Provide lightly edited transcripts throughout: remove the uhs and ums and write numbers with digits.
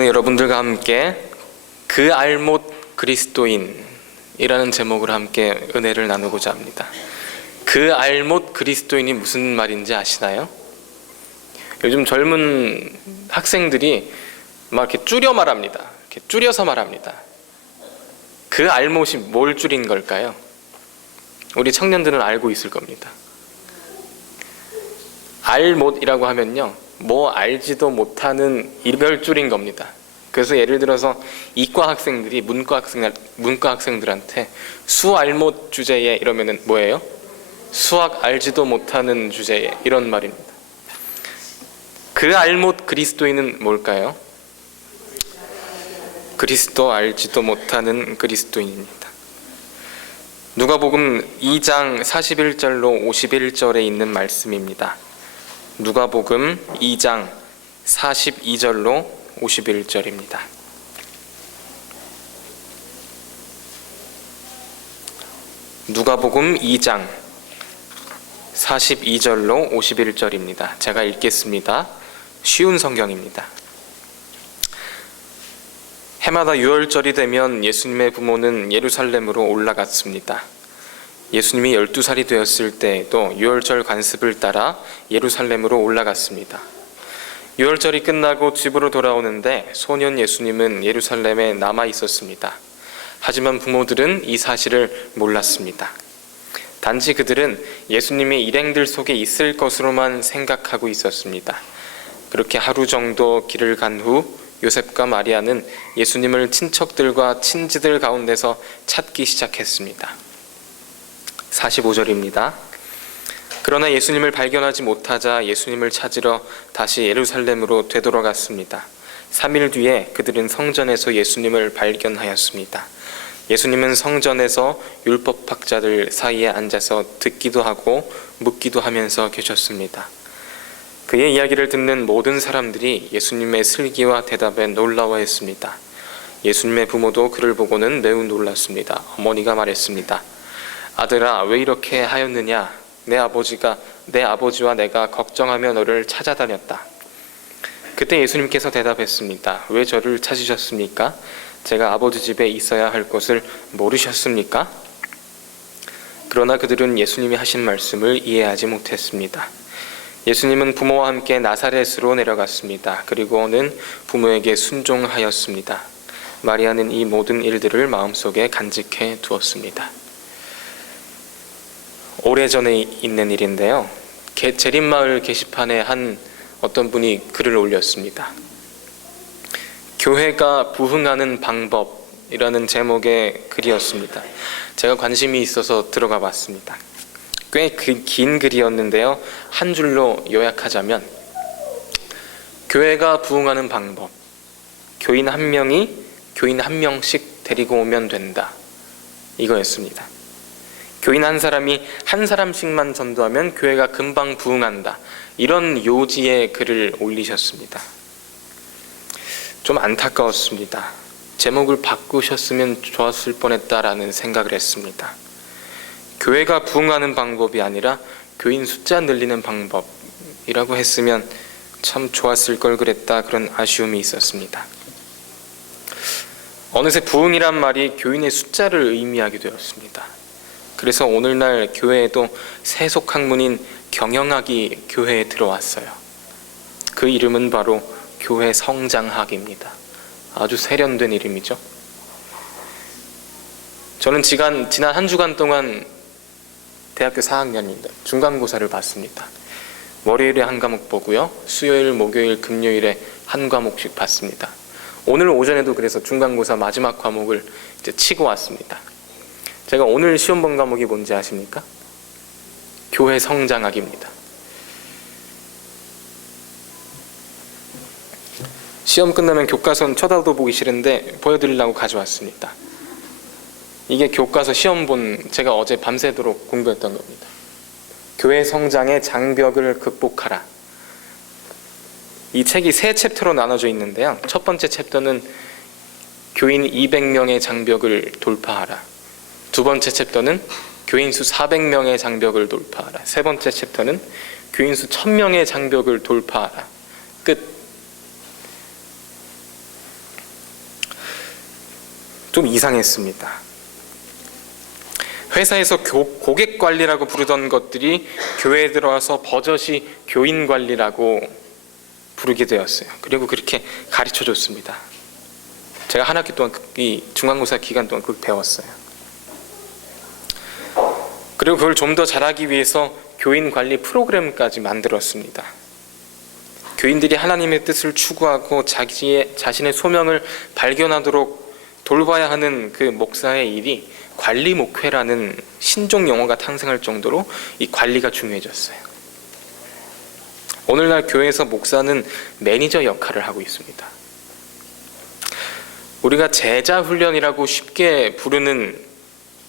저는 여러분들과 함께 그 알못 그리스도인이라는 제목으로 함께 은혜를 나누고자 합니다. 그 알못 그리스도인이 무슨 말인지 아시나요? 요즘 젊은 학생들이 막 이렇게 줄여 말합니다. 이렇게 줄여서 말합니다. 그 알못이 뭘 줄인 걸까요? 우리 청년들은 알고 있을 겁니다. 알못이라고 하면요, 뭐 알지도 못하는 이별 줄인 겁니다. 그래서 예를 들어서 이과 학생들이 문과 학생들한테 수알못 주제에 이러면은 뭐예요? 수학 알지도 못하는 주제에, 이런 말입니다. 그 알못 그리스도인은 뭘까요? 그리스도 알지도 못하는 그리스도인입니다. 누가복음 2장 41절로 51절에 있는 말씀입니다. 누가복음 2장 42절로 51절입니다. 누가복음 2장 42절로 51절입니다. 제가 읽겠습니다. 쉬운 성경입니다. 해마다 유월절이 되면 예수님의 부모는 예루살렘으로 올라갔습니다. 예수님이 12살이 되었을 때에도 유월절 관습을 따라 예루살렘으로 올라갔습니다. 유월절이 끝나고 집으로 돌아오는데 소년 예수님은 예루살렘에 남아 있었습니다. 하지만 부모들은 이 사실을 몰랐습니다. 단지 그들은 예수님이 일행들 속에 있을 것으로만 생각하고 있었습니다. 그렇게 하루 정도 길을 간 후 요셉과 마리아는 예수님을 친척들과 친지들 가운데서 찾기 시작했습니다. 45절입니다. 그러나 예수님을 발견하지 못하자 예수님을 찾으러 다시 예루살렘으로 되돌아갔습니다. 3일 뒤에 그들은 성전에서 예수님을 발견하였습니다. 예수님은 성전에서 율법학자들 사이에 앉아서 듣기도 하고 묻기도 하면서 계셨습니다. 그의 이야기를 듣는 모든 사람들이 예수님의 슬기와 대답에 놀라워했습니다. 예수님의 부모도 그를 보고는 매우 놀랐습니다. 어머니가 말했습니다. 아들아, 왜 이렇게 하였느냐? 내 아버지와 내가 걱정하며 너를 찾아다녔다. 그때 예수님께서 대답했습니다. 왜 저를 찾으셨습니까? 제가 아버지 집에 있어야 할 것을 모르셨습니까? 그러나 그들은 예수님이 하신 말씀을 이해하지 못했습니다. 예수님은 부모와 함께 나사렛으로 내려갔습니다. 그리고는 부모에게 순종하였습니다. 마리아는 이 모든 일들을 마음속에 간직해 두었습니다. 오래전에 있는 일인데요, 재림마을 게시판에 한 어떤 분이 글을 올렸습니다. 교회가 부흥하는 방법이라는 제목의 글이었습니다. 제가 관심이 있어서 들어가 봤습니다. 꽤 긴 글이었는데요, 한 줄로 요약하자면 교회가 부흥하는 방법, 교인 한 명이 교인 한 명씩 데리고 오면 된다, 이거였습니다. 교인 한 사람이 한 사람씩만 전도하면 교회가 금방 부흥한다, 이런 요지의 글을 올리셨습니다. 좀 안타까웠습니다. 제목을 바꾸셨으면 좋았을 뻔했다라는 생각을 했습니다. 교회가 부흥하는 방법이 아니라 교인 숫자 늘리는 방법이라고 했으면 참 좋았을 걸 그랬다, 그런 아쉬움이 있었습니다. 어느새 부흥이란 말이 교인의 숫자를 의미하게 되었습니다. 그래서 오늘날 교회에도 세속학문인 경영학이 교회에 들어왔어요. 그 이름은 바로 교회 성장학입니다. 아주 세련된 이름이죠. 저는 지난 한 주간 동안 대학교 4학년입니다. 중간고사를 봤습니다. 월요일에 한 과목 보고요, 수요일, 목요일, 금요일에 한 과목씩 봤습니다. 오늘 오전에도 그래서 중간고사 마지막 과목을 이제 치고 왔습니다. 제가 오늘 시험 본 과목이 뭔지 아십니까? 교회 성장학입니다. 시험 끝나면 교과서는 쳐다도 보기 싫은데 보여드리려고 가져왔습니다. 이게 교과서 시험 본, 제가 어제 밤새도록 공부했던 겁니다. 교회 성장의 장벽을 극복하라. 이 책이 세 챕터로 나눠져 있는데요, 첫 번째 챕터는 교인 200명의 장벽을 돌파하라. 두 번째 챕터는 교인 수 400명의 장벽을 돌파하라. 세 번째 챕터는 교인 수 1000명의 장벽을 돌파하라. 끝. 좀 이상했습니다. 회사에서 고객 관리라고 부르던 것들이 교회에 들어와서 버젓이 교인 관리라고 부르게 되었어요. 그리고 그렇게 가르쳐 줬습니다. 제가 한 학기 동안 이 중간고사 기간 동안 그걸 배웠어요. 그리고 그걸 좀 더 잘하기 위해서 교인 관리 프로그램까지 만들었습니다. 교인들이 하나님의 뜻을 추구하고 자신의 소명을 발견하도록 돌봐야 하는 그 목사의 일이 관리 목회라는 신종 용어가 탄생할 정도로 이 관리가 중요해졌어요. 오늘날 교회에서 목사는 매니저 역할을 하고 있습니다. 우리가 제자 훈련이라고 쉽게 부르는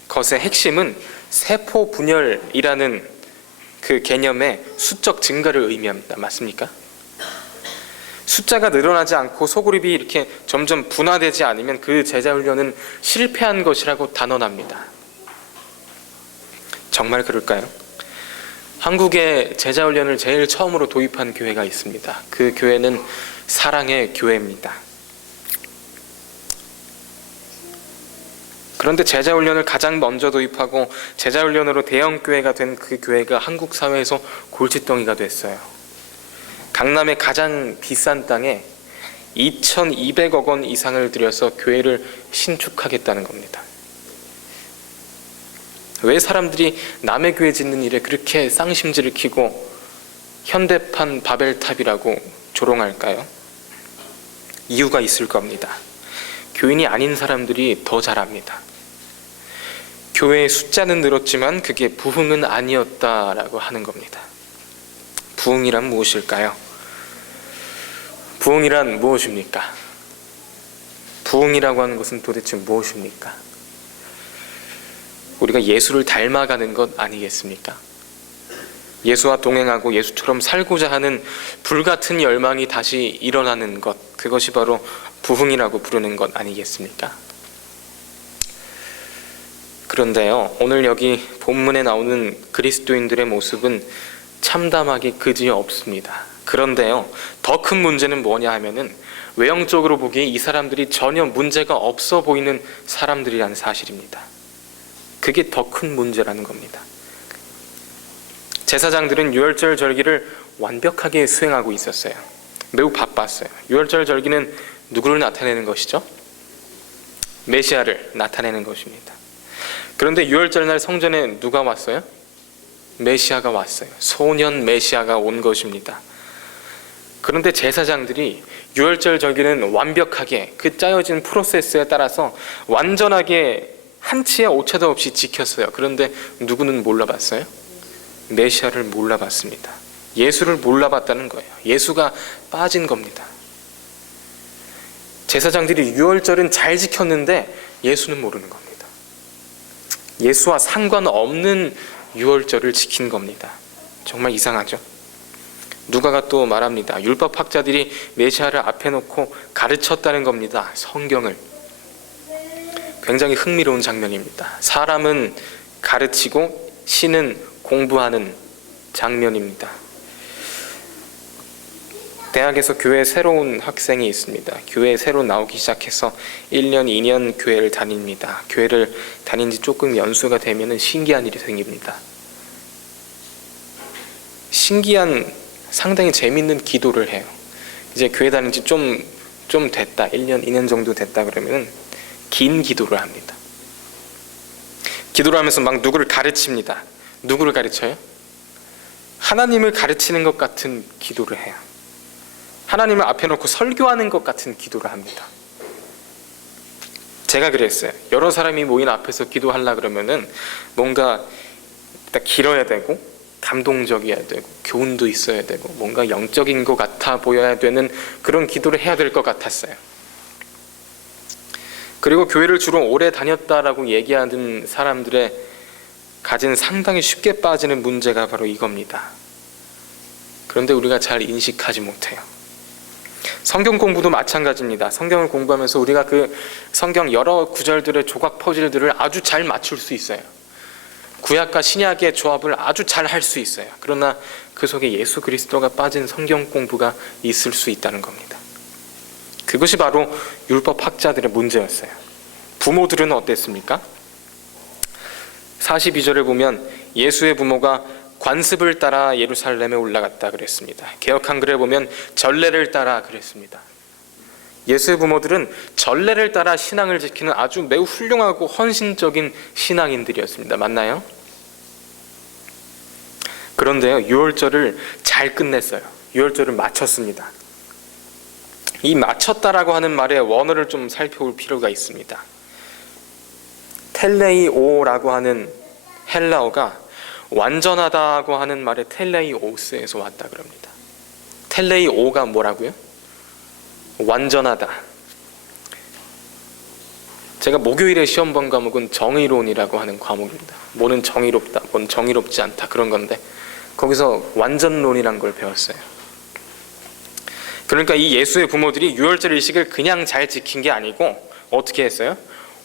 것의 핵심은 세포 분열이라는 그 개념의 수적 증가를 의미합니다. 맞습니까? 숫자가 늘어나지 않고 소그룹이 이렇게 점점 분화되지 않으면 그 제자 훈련은 실패한 것이라고 단언합니다. 정말 그럴까요? 한국에 제자 훈련을 제일 처음으로 도입한 교회가 있습니다. 그 교회는 사랑의 교회입니다. 그런데 제자 훈련을 가장 먼저 도입하고 제자 훈련으로 대형 교회가 된 그 교회가 한국 사회에서 골칫덩이가 됐어요. 강남의 가장 비싼 땅에 2,200억 원 이상을 들여서 교회를 신축하겠다는 겁니다. 왜 사람들이 남의 교회 짓는 일에 그렇게 쌍심지를 키고 현대판 바벨탑이라고 조롱할까요? 이유가 있을 겁니다. 교인이 아닌 사람들이 더 잘합니다. 교회의 숫자는 늘었지만 그게 부흥은 아니었다라고 하는 겁니다. 부흥이란 무엇일까요? 부흥이란 무엇입니까? 부흥이라고 하는 것은 도대체 무엇입니까? 우리가 예수를 닮아가는 것 아니겠습니까? 예수와 동행하고 예수처럼 살고자 하는 불같은 열망이 다시 일어나는 것, 그것이 바로 부흥이라고 부르는 것 아니겠습니까? 그런데요, 오늘 여기 본문에 나오는 그리스도인들의 모습은 참담하게 그지없습니다. 그런데요, 더 큰 문제는 뭐냐 하면은 외형적으로 보기에 이 사람들이 전혀 문제가 없어 보이는 사람들이라는 사실입니다. 그게 더 큰 문제라는 겁니다. 제사장들은 유월절 절기를 완벽하게 수행하고 있었어요. 매우 바빴어요. 유월절 절기는 누구를 나타내는 것이죠? 메시아를 나타내는 것입니다. 그런데 유월절 날 성전에 누가 왔어요? 메시아가 왔어요. 소년 메시아가 온 것입니다. 그런데 제사장들이 유월절 절기는 완벽하게 그 짜여진 프로세스에 따라서 완전하게 한치의 오차도 없이 지켰어요. 그런데 누구는 몰라봤어요? 메시아를 몰라봤습니다. 예수를 몰라봤다는 거예요. 예수가 빠진 겁니다. 제사장들이 유월절은 잘 지켰는데 예수는 모르는 겁니다. 예수와 상관없는 유월절을 지킨 겁니다. 정말 이상하죠? 누가가 또 말합니다. 율법학자들이 메시아를 앞에 놓고 가르쳤다는 겁니다. 성경을. 굉장히 흥미로운 장면입니다. 사람은 가르치고 신은 공부하는 장면입니다. 대학에서 교회에 새로운 학생이 있습니다. 교회에 새로 나오기 시작해서 1년, 2년 교회를 다닙니다. 교회를 다닌 지 조금 연수가 되면 신기한 일이 생깁니다. 신기한, 상당히 재밌는 기도를 해요. 이제 교회 다닌 지 좀 됐다, 1년, 2년 정도 됐다 그러면 긴 기도를 합니다. 기도를 하면서 막 누구를 가르칩니다. 누구를 가르쳐요? 하나님을 가르치는 것 같은 기도를 해요. 하나님을 앞에 놓고 설교하는 것 같은 기도를 합니다. 제가 그랬어요. 여러 사람이 모인 앞에서 기도하려고 그러면은 뭔가 일단 길어야 되고 감동적이어야 되고 교훈도 있어야 되고 뭔가 영적인 것 같아 보여야 되는 그런 기도를 해야 될 것 같았어요. 그리고 교회를 주로 오래 다녔다라고 얘기하는 사람들의 가진 상당히 쉽게 빠지는 문제가 바로 이겁니다. 그런데 우리가 잘 인식하지 못해요. 성경 공부도 마찬가지입니다. 성경을 공부하면서 우리가 그 성경 여러 구절들의 조각 퍼즐들을 아주 잘 맞출 수 있어요. 구약과 신약의 조합을 아주 잘 할 수 있어요. 그러나 그 속에 예수 그리스도가 빠진 성경 공부가 있을 수 있다는 겁니다. 그것이 바로 율법 학자들의 문제였어요. 부모들은 어땠습니까? 42절에 보면 예수의 부모가 관습을 따라 예루살렘에 올라갔다 그랬습니다. 개역 한글에 보면 전례를 따라 그랬습니다. 예수의 부모들은 전례를 따라 신앙을 지키는 아주 매우 훌륭하고 헌신적인 신앙인들이었습니다. 맞나요? 그런데요, 유월절을 잘 끝냈어요. 유월절을 마쳤습니다. 이 마쳤다라고 하는 말의 원어를 좀 살펴볼 필요가 있습니다. 텔레이오라고 하는 헬라어가 완전하다고 하는 말의 텔레이오스에서 왔다 그럽니다. 텔레이오가 뭐라고요? 완전하다. 제가 목요일에 시험 본 과목은 정의론이라고 하는 과목입니다. 뭐는 정의롭다, 뭐는 정의롭지 않다, 그런 건데 거기서 완전론이란 걸 배웠어요. 그러니까 이 예수의 부모들이 유월절 일식을 그냥 잘 지킨 게 아니고 어떻게 했어요?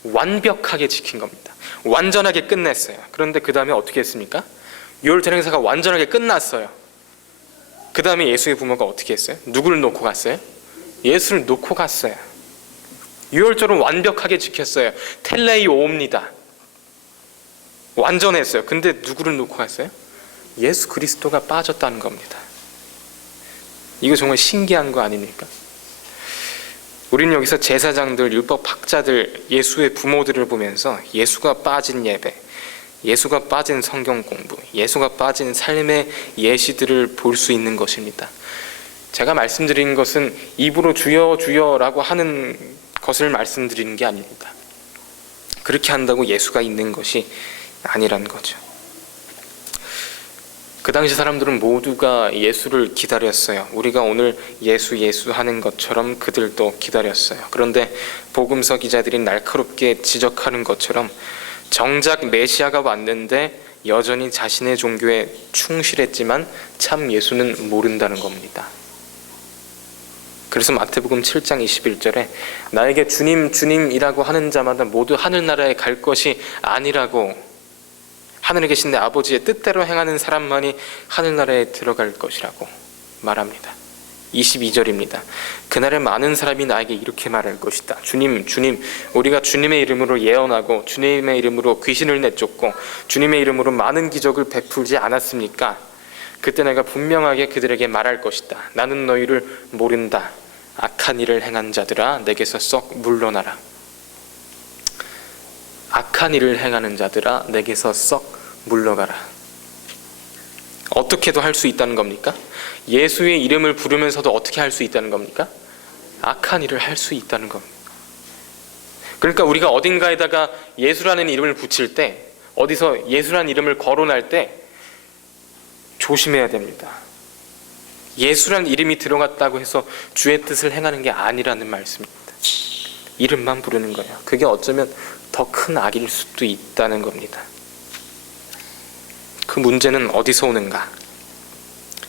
완벽하게 지킨 겁니다. 완전하게 끝냈어요. 그런데 그 다음에 어떻게 했습니까? 유월절 행사가 완전하게 끝났어요. 그 다음에 예수의 부모가 어떻게 했어요? 누구를 놓고 갔어요? 예수를 놓고 갔어요. 유월절은 완벽하게 지켰어요. 텔레이오입니다. 완전했어요. 근데 누구를 놓고 갔어요? 예수 그리스도가 빠졌다는 겁니다. 이거 정말 신기한 거 아닙니까? 우리는 여기서 제사장들, 율법학자들, 예수의 부모들을 보면서 예수가 빠진 예배, 예수가 빠진 성경 공부, 예수가 빠진 삶의 예시들을 볼 수 있는 것입니다. 제가 말씀드린 것은 입으로 주여 주여라고 하는 것을 말씀드리는 게 아닙니다. 그렇게 한다고 예수가 있는 것이 아니란 거죠. 그 당시 사람들은 모두가 예수를 기다렸어요. 우리가 오늘 예수 예수 하는 것처럼 그들도 기다렸어요. 그런데 복음서 기자들이 날카롭게 지적하는 것처럼 정작 메시아가 왔는데 여전히 자신의 종교에 충실했지만 참 예수는 모른다는 겁니다. 그래서 마태복음 7장 21절에 나에게 주님 주님이라고 하는 자마다 모두 하늘나라에 갈 것이 아니라고, 하늘에 계신 내 아버지의 뜻대로 행하는 사람만이 하늘나라에 들어갈 것이라고 말합니다. 22절입니다. 그날에 많은 사람이 나에게 이렇게 말할 것이다. 주님, 주님, 우리가 주님의 이름으로 예언하고 주님의 이름으로 귀신을 내쫓고 주님의 이름으로 많은 기적을 베풀지 않았습니까? 그때 내가 분명하게 그들에게 말할 것이다. 나는 너희를 모른다. 악한 일을 행한 자들아, 내게서 썩 물러나라. 악한 일을 행하는 자들아, 내게서 썩 물러가라. 어떻게도 할 수 있다는 겁니까? 예수의 이름을 부르면서도 어떻게 할 수 있다는 겁니까? 악한 일을 할 수 있다는 겁니다. 그러니까 우리가 어딘가에다가 예수라는 이름을 붙일 때, 어디서 예수라는 이름을 거론할 때 조심해야 됩니다. 예수라는 이름이 들어갔다고 해서 주의 뜻을 행하는 게 아니라는 말씀입니다. 이름만 부르는 거예요. 그게 어쩌면 더 큰 악일 수도 있다는 겁니다. 그 문제는 어디서 오는가?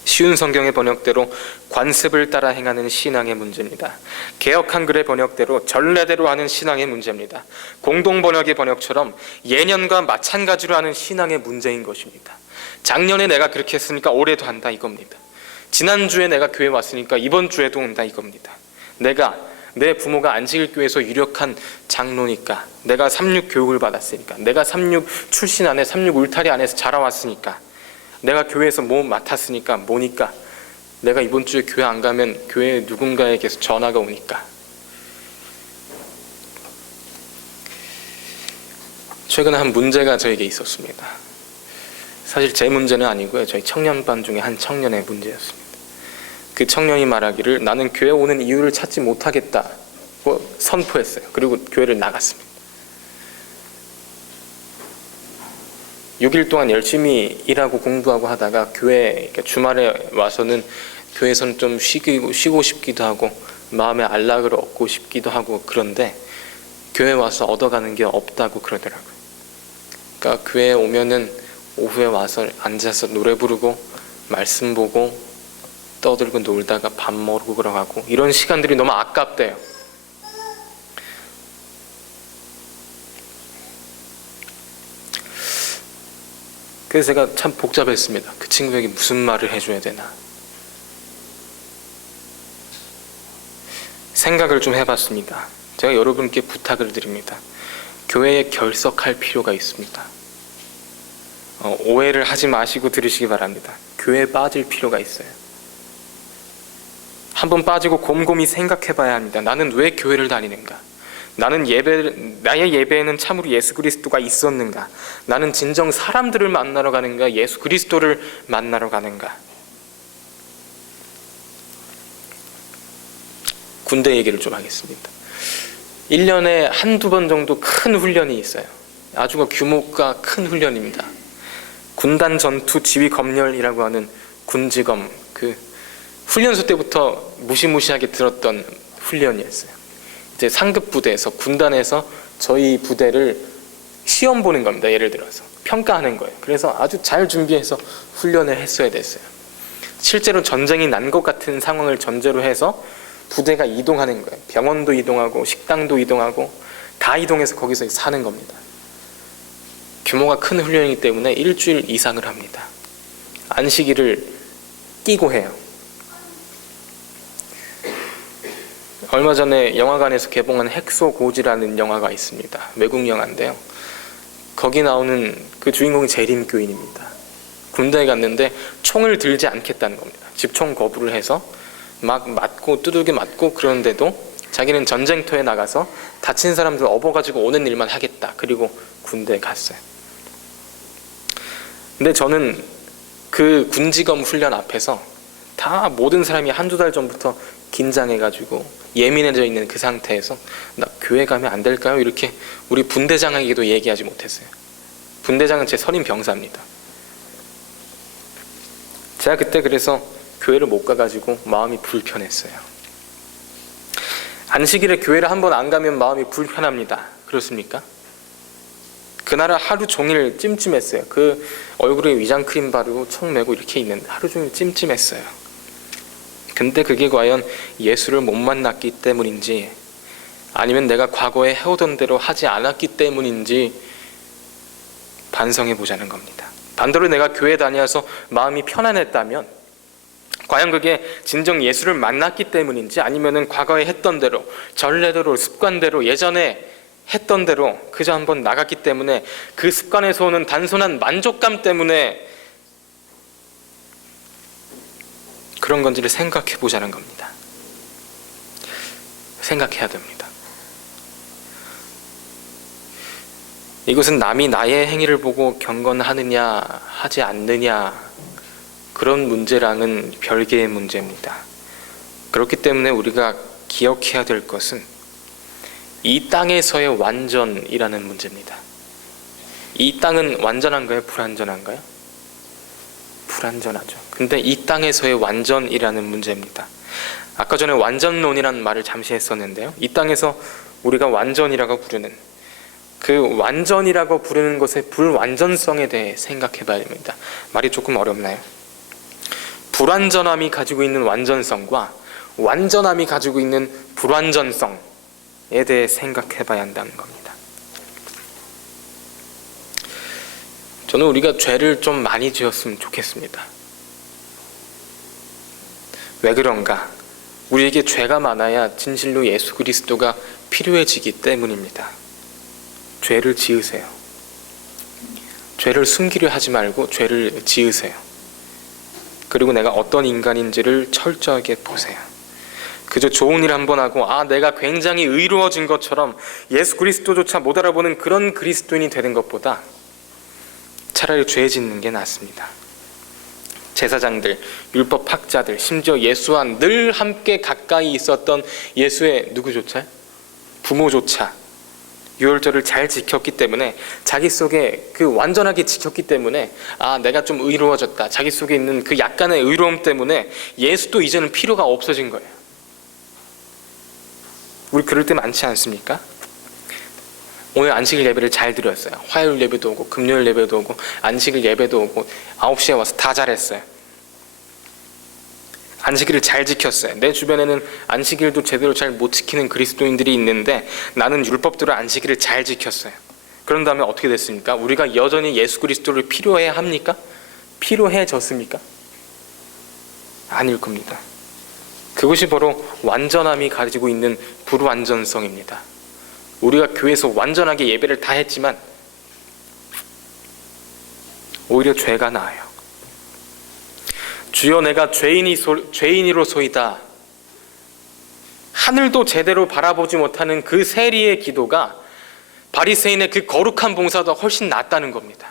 쉬운 성경의 번역대로 관습을 따라 행하는 신앙의 문제입니다. 개역 한글의 번역대로 전례대로 하는 신앙의 문제입니다. 공동 번역의 번역처럼 예년과 마찬가지로 하는 신앙의 문제인 것입니다. 작년에 내가 그렇게 했으니까 올해도 한다 이겁니다. 지난주에 내가 교회 왔으니까 이번 주에도 온다 이겁니다. 내 부모가 안식일교회에서 유력한 장로니까, 내가 3.6 교육을 받았으니까, 내가 3.6 출신 안에 3.6 울타리 안에서 자라왔으니까, 내가 교회에서 뭐 맡았으니까 뭐니까, 내가 이번 주에 교회 안 가면 교회 누군가에게서 전화가 오니까. 최근에 한 문제가 저에게 있었습니다. 사실 제 문제는 아니고요, 저희 청년반 중에 한 청년의 문제였습니다. 그 청년이 말하기를 나는 교회 오는 이유를 찾지 못하겠다고 선포했어요. 그리고 교회를 나갔습니다. 6일 동안 열심히 일하고 공부하고 하다가 교회 주말에 와서는 교회에서는 좀 쉬고 싶기도 하고 마음의 안락을 얻고 싶기도 하고, 그런데 교회 와서 얻어가는 게 없다고 그러더라고요. 그러니까 교회에 오면은 오후에 와서 앉아서 노래 부르고 말씀 보고 떠들고 놀다가 밥 먹고 그러고, 이런 시간들이 너무 아깝대요. 그래서 제가 참 복잡했습니다. 그 친구에게 무슨 말을 해줘야 되나 생각을 좀 해봤습니다. 제가 여러분께 부탁을 드립니다. 교회에 결석할 필요가 있습니다. 오해를 하지 마시고 들으시기 바랍니다. 교회에 빠질 필요가 있어요. 한번 빠지고 곰곰이 생각해 봐야 합니다. 나는 왜 교회를 다니는가? 나의 예배에는 참으로 예수 그리스도가 있었는가? 나는 진정 사람들을 만나러 가는가? 예수 그리스도를 만나러 가는가? 군대 얘기를 좀 하겠습니다. 1년에 한두 번 정도 큰 훈련이 있어요. 아주 규모가 큰 훈련입니다. 군단 전투 지휘 검열이라고 하는 군지검, 훈련소 때부터 무시무시하게 들었던 훈련이었어요. 이제 상급 부대에서, 군단에서 저희 부대를 시험 보는 겁니다. 예를 들어서 평가하는 거예요. 그래서 아주 잘 준비해서 훈련을 했어야 됐어요. 실제로 전쟁이 난 것 같은 상황을 전제로 해서 부대가 이동하는 거예요. 병원도 이동하고 식당도 이동하고 다 이동해서 거기서 사는 겁니다. 규모가 큰 훈련이기 때문에 일주일 이상을 합니다. 안식일을 끼고 해요. 얼마 전에 영화관에서 개봉한 핵소고지라는 영화가 있습니다. 외국 영화인데요. 거기 나오는 그 주인공이 재림교인입니다. 군대에 갔는데 총을 들지 않겠다는 겁니다. 집총 거부를 해서 막 맞고 두들겨 맞고, 그런데도 자기는 전쟁터에 나가서 다친 사람들 업어가지고 오는 일만 하겠다. 그리고 군대에 갔어요. 근데 저는 그 군지검 훈련 앞에서 다 모든 사람이 한두 달 전부터 긴장해가지고 예민해져 있는 그 상태에서 나 교회 가면 안 될까요? 이렇게 우리 분대장에게도 얘기하지 못했어요. 분대장은 제 선임 병사입니다. 제가 그때 그래서 교회를 못 가가지고 마음이 불편했어요. 안식일에 교회를 한번 안 가면 마음이 불편합니다. 그렇습니까? 그날은 하루 종일 찜찜했어요. 그 얼굴에 위장크림 바르고 총 메고 이렇게 있는데 하루 종일 찜찜했어요. 근데 그게 과연 예수를 못 만났기 때문인지, 아니면 내가 과거에 해오던 대로 하지 않았기 때문인지 반성해 보자는 겁니다. 반대로 내가 교회 다녀서 마음이 편안했다면 과연 그게 진정 예수를 만났기 때문인지, 아니면은 과거에 했던 대로, 전례대로, 습관대로, 예전에 했던 대로 그저 한번 나갔기 때문에 그 습관에서 오는 단순한 만족감 때문에 그런 건지를 생각해 보자는 겁니다. 생각해야 됩니다. 이것은 남이 나의 행위를 보고 경건하느냐 하지 않느냐, 그런 문제랑은 별개의 문제입니다. 그렇기 때문에 우리가 기억해야 될 것은 이 땅에서의 완전이라는 문제입니다. 이 땅은 완전한가요? 불완전한가요? 불완전하죠. 근데 이 땅에서의 완전이라는 문제입니다. 아까 전에 완전론이라는 말을 잠시 했었는데요. 이 땅에서 우리가 완전이라고 부르는, 그 완전이라고 부르는 것의 불완전성에 대해 생각해 봐야 됩니다. 말이 조금 어렵나요? 불완전함이 가지고 있는 완전성과 완전함이 가지고 있는 불완전성에 대해 생각해 봐야 한다는 겁니다. 저는 우리가 죄를 좀 많이 지었으면 좋겠습니다. 왜 그런가? 우리에게 죄가 많아야 진실로 예수 그리스도가 필요해지기 때문입니다. 죄를 지으세요. 죄를 숨기려 하지 말고 죄를 지으세요. 그리고 내가 어떤 인간인지를 철저하게 보세요. 그저 좋은 일 한번 하고 내가 굉장히 의로워진 것처럼 예수 그리스도조차 못 알아보는 그런 그리스도인이 되는 것보다 차라리 죄 짓는 게 낫습니다. 제사장들, 율법학자들, 심지어 예수와 늘 함께 가까이 있었던 예수의 누구조차, 부모조차 유월절을 잘 지켰기 때문에, 자기 속에 그 완전하게 지켰기 때문에 내가 좀 의로워졌다, 자기 속에 있는 그 약간의 의로움 때문에 예수도 이제는 필요가 없어진 거예요. 우리 그럴 때 많지 않습니까? 오늘 안식일 예배를 잘 드렸어요. 화요일 예배도 오고 금요일 예배도 오고 안식일 예배도 오고 9시에 와서 다 잘했어요. 안식일을 잘 지켰어요. 내 주변에는 안식일도 제대로 잘 못 지키는 그리스도인들이 있는데 나는 율법대로 안식일을 잘 지켰어요. 그런 다음에 어떻게 됐습니까? 우리가 여전히 예수 그리스도를 필요해야 합니까? 필요해졌습니까? 아닐 겁니다. 그것이 바로 완전함이 가지고 있는 불완전성입니다. 우리가 교회에서 완전하게 예배를 다 했지만 오히려 죄가 나아요. 주여 내가 죄인이로소이다. 하늘도 제대로 바라보지 못하는 그 세리의 기도가 바리새인의 그 거룩한 봉사보다 훨씬 낫다는 겁니다.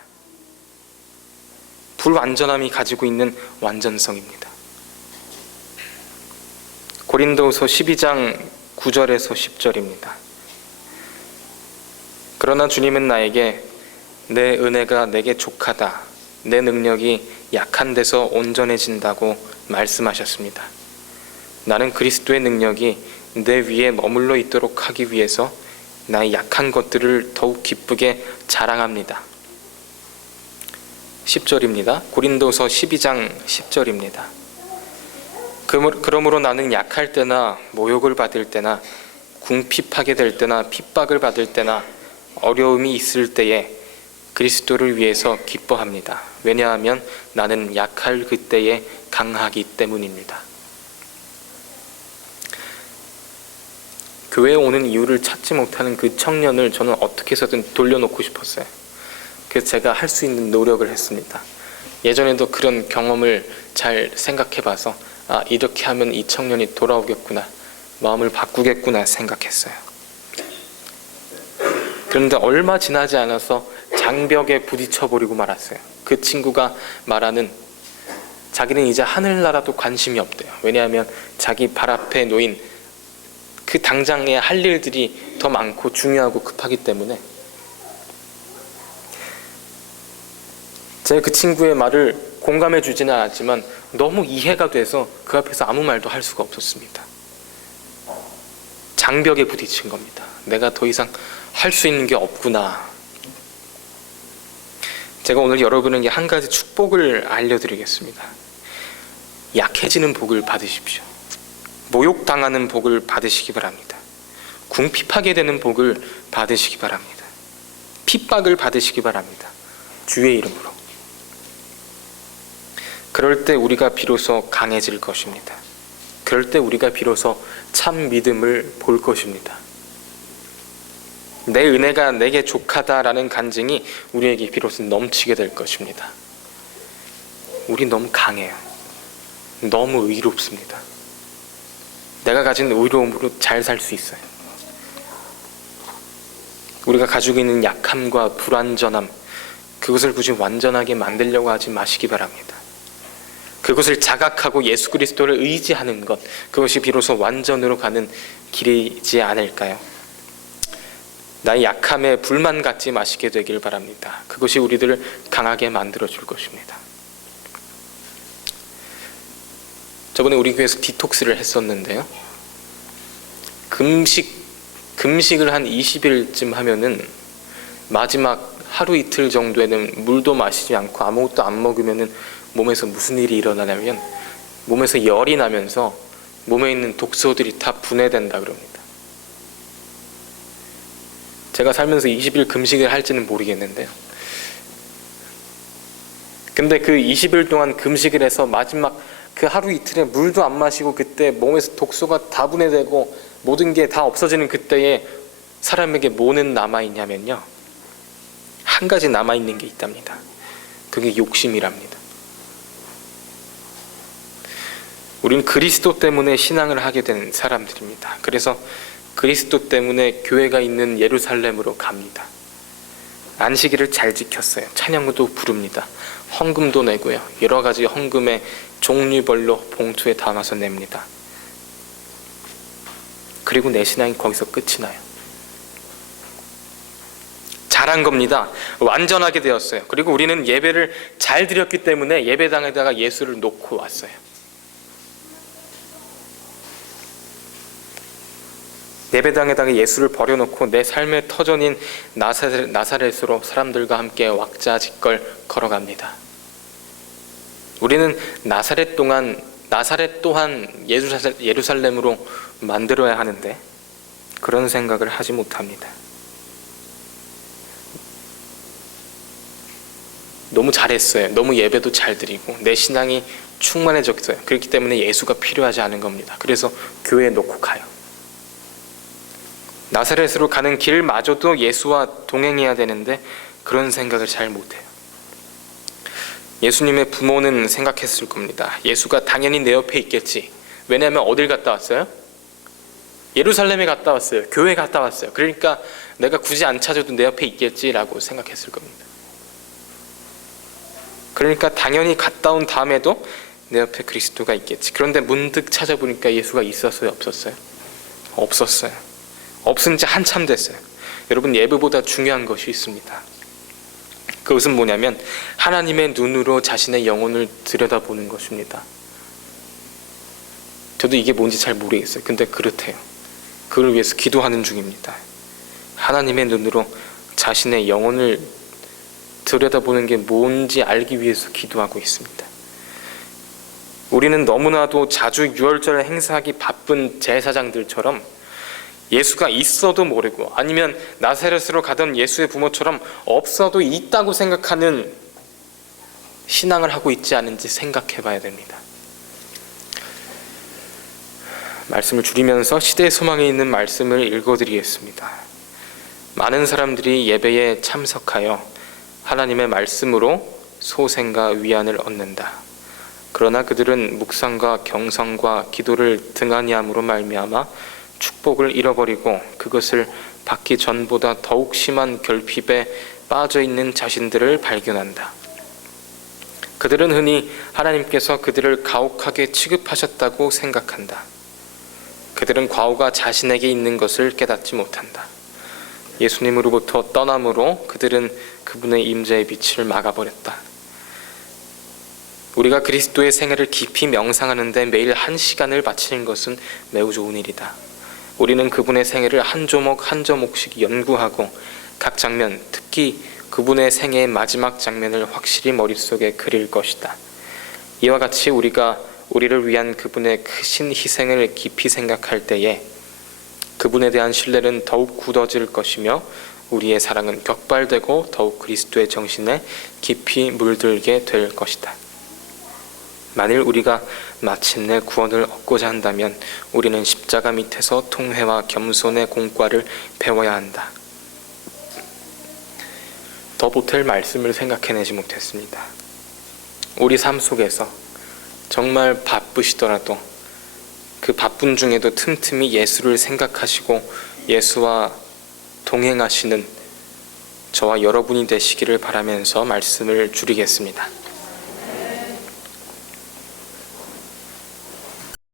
불완전함이 가지고 있는 완전성입니다. 고린도후서 12장 9절에서 10절입니다. 그러나 주님은 나에게 내 은혜가 내게 족하다. 내 능력이 약한 데서 온전해진다고 말씀하셨습니다. 나는 그리스도의 능력이 내 위에 머물러 있도록 하기 위해서 나의 약한 것들을 더욱 기쁘게 자랑합니다. 10절입니다. 고린도서 12장 10절입니다. 그러므로 나는 약할 때나 모욕을 받을 때나 궁핍하게 될 때나 핍박을 받을 때나 어려움이 있을 때에 그리스도를 위해서 기뻐합니다. 왜냐하면 나는 약할 그때에 강하기 때문입니다. 교회에 오는 이유를 찾지 못하는 그 청년을 저는 어떻게 해서든 돌려놓고 싶었어요. 그래서 제가 할 수 있는 노력을 했습니다. 예전에도 그런 경험을 잘 생각해봐서 이렇게 하면 이 청년이 돌아오겠구나, 마음을 바꾸겠구나 생각했어요. 그런데 얼마 지나지 않아서 장벽에 부딪혀버리고 말았어요. 그 친구가 말하는, 자기는 이제 하늘나라도 관심이 없대요. 왜냐하면 자기 발 앞에 놓인 그 당장에 할 일들이 더 많고 중요하고 급하기 때문에. 제가 그 친구의 말을 공감해 주지는 않았지만 너무 이해가 돼서 그 앞에서 아무 말도 할 수가 없었습니다. 장벽에 부딪힌 겁니다. 내가 더 이상 할 수 있는 게 없구나. 제가 오늘 여러분에게 한 가지 축복을 알려드리겠습니다. 약해지는 복을 받으십시오. 모욕당하는 복을 받으시기 바랍니다. 궁핍하게 되는 복을 받으시기 바랍니다. 핍박을 받으시기 바랍니다. 주의 이름으로. 그럴 때 우리가 비로소 강해질 것입니다. 그럴 때 우리가 비로소 참 믿음을 볼 것입니다. 내 은혜가 내게 족하다라는 간증이 우리에게 비로소 넘치게 될 것입니다. 우리 너무 강해요. 너무 의롭습니다. 내가 가진 의로움으로 잘 살 수 있어요. 우리가 가지고 있는 약함과 불완전함, 그것을 굳이 완전하게 만들려고 하지 마시기 바랍니다. 그것을 자각하고 예수 그리스도를 의지하는 것, 그것이 비로소 완전으로 가는 길이지 않을까요? 나의 약함에 불만 갖지 마시게 되길 바랍니다. 그것이 우리들을 강하게 만들어 줄 것입니다. 저번에 우리 교회에서 디톡스를 했었는데요. 금식을 한 20일쯤 하면은 마지막 하루 이틀 정도에는 물도 마시지 않고 아무것도 안 먹으면은 몸에서 무슨 일이 일어나냐면 몸에서 열이 나면서 몸에 있는 독소들이 다 분해된다 그럽니다. 제가 살면서 20일 금식을 할지는 모르겠는데요. 근데 그 20일 동안 금식을 해서 마지막 그 하루 이틀에 물도 안 마시고 그때 몸에서 독소가 다 분해되고 모든 게 다 없어지는 그때에 사람에게 뭐는 남아있냐면요, 한 가지 남아있는 게 있답니다. 그게 욕심이랍니다. 우리는 그리스도 때문에 신앙을 하게 된 사람들입니다. 그래서 그리스도 때문에 교회가 있는 예루살렘으로 갑니다. 안식일을 잘 지켰어요. 찬양도 부릅니다. 헌금도 내고요. 여러 가지 헌금의 종류별로 봉투에 담아서 냅니다. 그리고 내 신앙이 거기서 끝이 나요. 잘한 겁니다. 완전하게 되었어요. 그리고 우리는 예배를 잘 드렸기 때문에 예배당에다가 예수를 놓고 왔어요. 예배당에다가 예수를 버려놓고 내 삶의 터전인 나사렛으로 사람들과 함께 왁자지껄 걸어갑니다. 우리는 나사렛 또한 예루살렘으로 만들어야 하는데 그런 생각을 하지 못합니다. 너무 잘했어요. 너무 예배도 잘 드리고 내 신앙이 충만해졌어요. 그렇기 때문에 예수가 필요하지 않은 겁니다. 그래서 교회에 놓고 가요. 나사렛으로 가는 길마저도 예수와 동행해야 되는데 그런 생각을 잘 못해요. 예수님의 부모는 생각했을 겁니다. 예수가 당연히 내 옆에 있겠지. 왜냐하면 어딜 갔다 왔어요? 예루살렘에 갔다 왔어요. 교회 갔다 왔어요. 그러니까 내가 굳이 안 찾아도 내 옆에 있겠지라고 생각했을 겁니다. 그러니까 당연히 갔다 온 다음에도 내 옆에 그리스도가 있겠지. 그런데 문득 찾아보니까 예수가 있었어요? 없었어요? 없었어요. 없은 지 한참 됐어요. 여러분, 예배보다 중요한 것이 있습니다. 그것은 뭐냐면 하나님의 눈으로 자신의 영혼을 들여다보는 것입니다. 저도 이게 뭔지 잘 모르겠어요. 근데 그렇대요. 그걸 위해서 기도하는 중입니다. 하나님의 눈으로 자신의 영혼을 들여다보는 게 뭔지 알기 위해서 기도하고 있습니다. 우리는 너무나도 자주 유월절을 행사하기 바쁜 제사장들처럼 예수가 있어도 모르고 아니면 나사렛으로 가던 예수의 부모처럼 없어도 있다고 생각하는 신앙을 하고 있지 않은지 생각해 봐야 됩니다. 말씀을 줄이면서 시대의 소망에 있는 말씀을 읽어드리겠습니다. 많은 사람들이 예배에 참석하여 하나님의 말씀으로 소생과 위안을 얻는다. 그러나 그들은 묵상과 경성과 기도를 등한히 함으로 말미암아 축복을 잃어버리고 그것을 받기 전보다 더욱 심한 결핍에 빠져있는 자신들을 발견한다. 그들은 흔히 하나님께서 그들을 가혹하게 취급하셨다고 생각한다. 그들은 과오가 자신에게 있는 것을 깨닫지 못한다. 예수님으로부터 떠남으로 그들은 그분의 임재의 빛을 막아버렸다. 우리가 그리스도의 생애를 깊이 명상하는 데 매일 1시간을 바치는 것은 매우 좋은 일이다. 우리는 그분의 생애를 한 조목 한 조목씩 연구하고 각 장면, 특히 그분의 생애의 마지막 장면을 확실히 머릿속에 그릴 것이다. 이와 같이 우리가 우리를 위한 그분의 크신 희생을 깊이 생각할 때에 그분에 대한 신뢰는 더욱 굳어질 것이며 우리의 사랑은 격발되고 더욱 그리스도의 정신에 깊이 물들게 될 것이다. 만일 우리가 마침내 구원을 얻고자 한다면 우리는 십자가 밑에서 통회와 겸손의 공과를 배워야 한다. 더 보탤 말씀을 생각해내지 못했습니다. 우리 삶 속에서 정말 바쁘시더라도 그 바쁜 중에도 틈틈이 예수를 생각하시고 예수와 동행하시는 저와 여러분이 되시기를 바라면서 말씀을 줄이겠습니다.